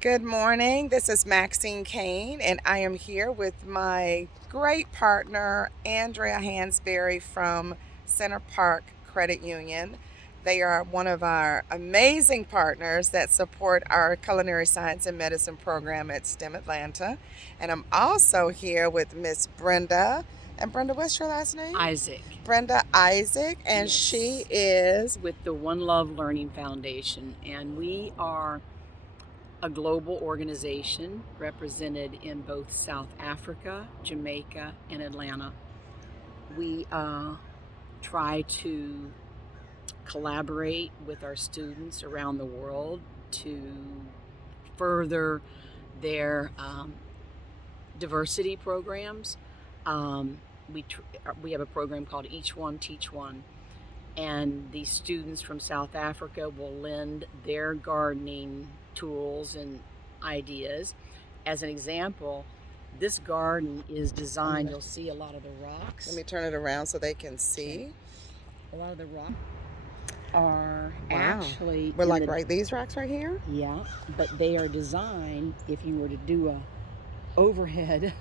Good morning. This is Maxine Kane, and I am here with my great partner, Andrea Hansberry from Center Park Credit Union. They are one of our amazing partners that support our culinary science and medicine program at STEM Atlanta. And I'm also here with Miss Brenda. And Brenda, what's your last name? Isaac. Brenda Isaac, and Yes. she is With the One Love Learning Foundation, and we are a global organization represented in both South Africa, Jamaica, and Atlanta. We try to collaborate with our students around the world to further their diversity programs. We have a program called Each One Teach One, and the students from South Africa will lend their gardening tools and ideas. As an example, this garden is designed, you'll see a lot of the rocks. Let me turn it around so they can see. Okay. A lot of the rocks are Wow. actually We're like right these rocks right here? Yeah, but they are designed, if you were to do a overhead,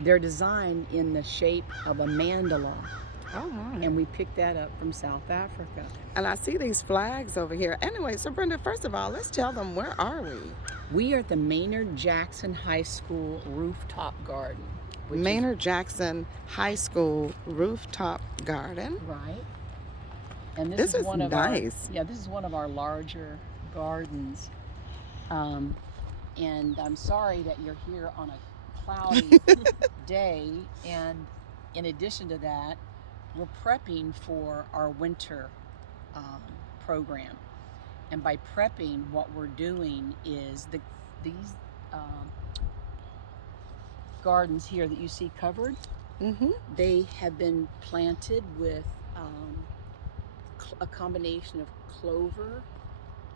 they're designed in the shape of a mandala. Oh, my. And we picked that up from South Africa. And I see these flags over here. Anyway, so Brenda, first of all, let's tell them, where are we? We are at the Maynard Jackson High School rooftop garden. Maynard Jackson High School rooftop garden. Right. And This is one of nice. this is one of our larger gardens. And I'm sorry that you're here on a cloudy day. And in addition to that, we're prepping for our winter program. And by prepping, what we're doing is these gardens here that you see covered, they have been planted with a combination of clover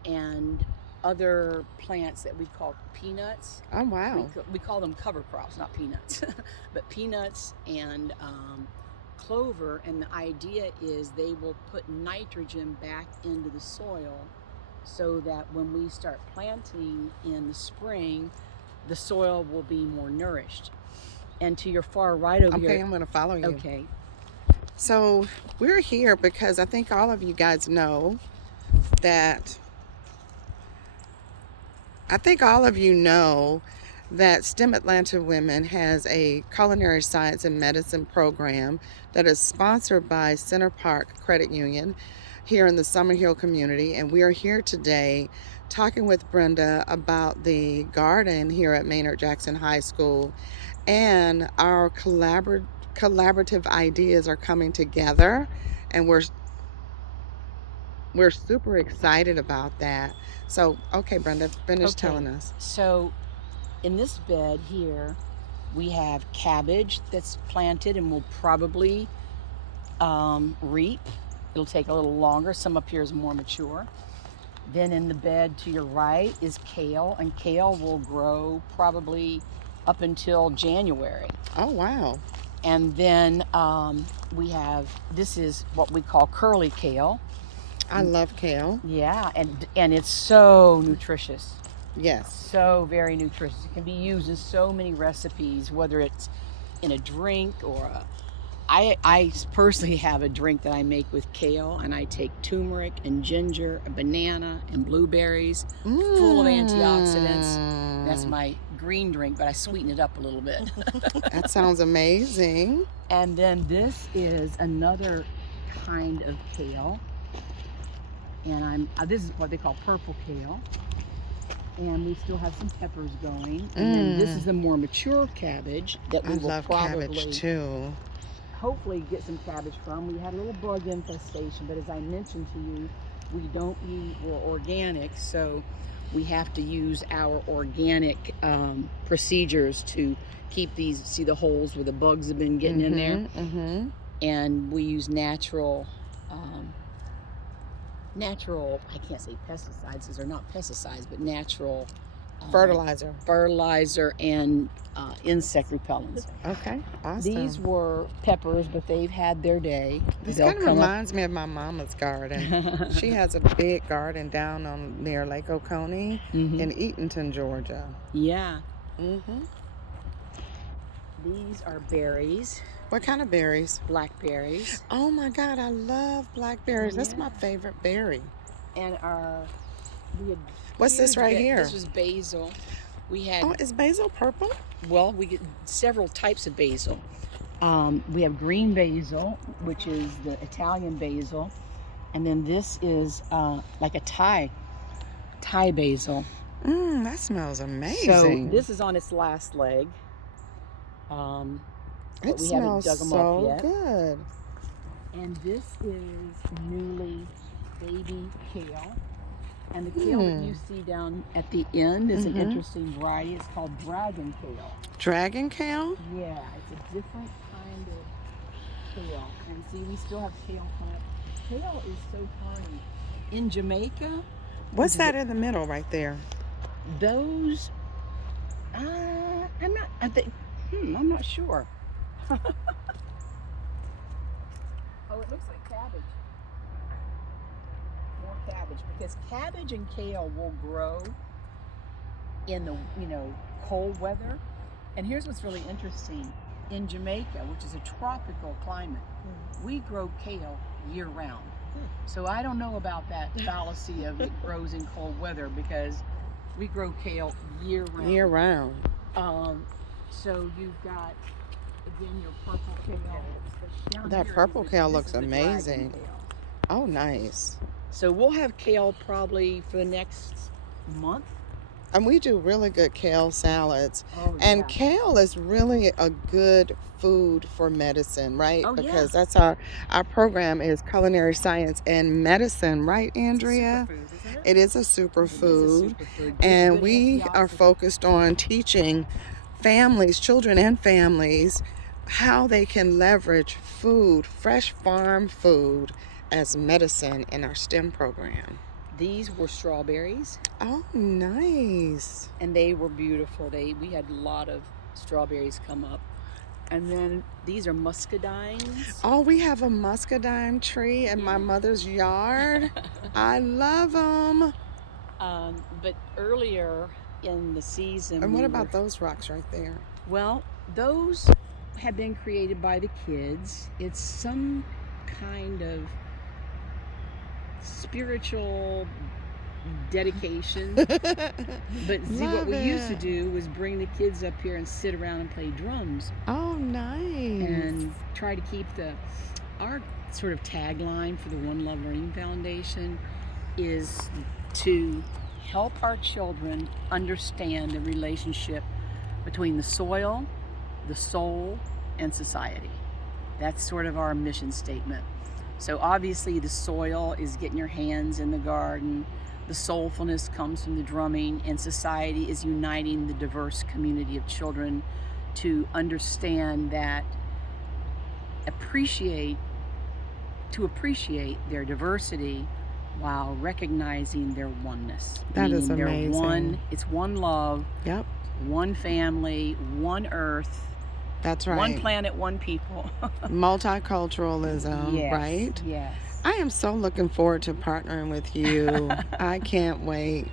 and other plants that we call peanuts. Oh, wow. We call them cover crops, not peanuts, but peanuts and clover. And the idea is they will put nitrogen back into the soil so that when we start planting in the spring, the soil will be more nourished. And to your far right over here. Okay, I'm going to follow you. Okay. So we're here because I think all of you guys know that STEM Atlanta Women has a culinary science and medicine program that is sponsored by Center Park Credit Union here in the Summerhill community. And we are here today talking with Brenda about the garden here at Maynard Jackson High School, and our collaborative ideas are coming together, and we're super excited about that. So, okay, Brenda, finish telling us. So, in this bed here, we have cabbage that's planted and will probably reap. It'll take a little longer. Some up here is more mature. Then in the bed to your right is kale, and kale will grow probably up until January. Oh, wow. And then we have, this is what we call curly kale. I love kale. Yeah, and it's so nutritious. Yes. So very nutritious. It can be used in so many recipes, whether it's in a drink or I personally have a drink that I make with kale, and I take turmeric and ginger, a banana and blueberries, full of antioxidants. That's my green drink, but I sweeten it up a little bit. That sounds amazing. And then this is another kind of kale, and this is what they call purple kale. And we still have some peppers going. And then this is the more mature cabbage that we will probably cabbage too. Hopefully get some cabbage from. We had a little bug infestation, but as I mentioned to you, we're organic, so we have to use our organic procedures to keep these, see the holes where the bugs have been getting in there. And we use natural, I can't say pesticides, because they're not pesticides, but natural Fertilizer. and insect repellents. Okay, awesome. These were peppers, but they've had their day. This They'll kind of come up. reminds me of my mama's garden. She has a big garden down on near Lake Oconee in Eatonton, Georgia. Yeah. Mm-hmm. These are berries, What kind of berries? blackberries, Oh my God, I love blackberries. That's Yeah. my favorite berry. and we had What's this huge right here? This was basil. We had Oh, is basil purple? we get several types of basil. We have green basil, which is the Italian basil, and then this is like a Thai basil. That smells amazing. So this is on its last leg. But it we haven't smells dug them so up yet. good. And this is newly baby kale. And the kale that you see down at the end is an interesting variety. It's called dragon kale. Dragon kale? Yeah, it's a different kind of kale. And see, we still have kale plant. Kale is so hardy. In Jamaica, What's that in the middle right there? those, I'm not sure. Oh, it looks like cabbage. More cabbage, because cabbage and kale will grow in the cold weather. And here's what's really interesting. In Jamaica, which is a tropical climate, we grow kale year round. So I don't know about that fallacy of it grows in cold weather, because we grow kale year round. Year round. So you've got, again, your purple kale. Down That here purple is kale this looks is the dragon amazing. kale. Oh, nice. So we'll have kale probably for the next month. And we do really good kale salads. Oh, And yeah. kale is really a good food for medicine, right? Oh, yeah. Because that's our program is culinary science and medicine, right, Andrea? Superfood, isn't it? It is a superfood. It is a superfood. And Good we are antioxidant. focused on teaching families, children and families, how they can leverage food, fresh farm food, as medicine in our STEM program. These were strawberries, Oh, nice. and they were beautiful. We had a lot of strawberries come up. And then these are muscadines. Oh, we have a muscadine tree in my mother's yard. I love them. But earlier in the season, And what about those rocks right there? Well, those have been created by the kids. It's some kind of spiritual dedication. But see, what Love we used to it. do was bring the kids up here and sit around and play drums Oh, nice. and try to keep our sort of tagline for the One Love Learning Foundation is to help our children understand the relationship between the soil, the soul, and society. That's sort of our mission statement. So obviously the soil is getting your hands in the garden, the soulfulness comes from the drumming, and society is uniting the diverse community of children to understand that appreciate their diversity while recognizing their oneness. That is Meaning they're amazing. it's one love, Yep, one family, one earth, that's right. one planet, one people. Multiculturalism, Yes, right? Yes. I am so looking forward to partnering with you. I can't wait.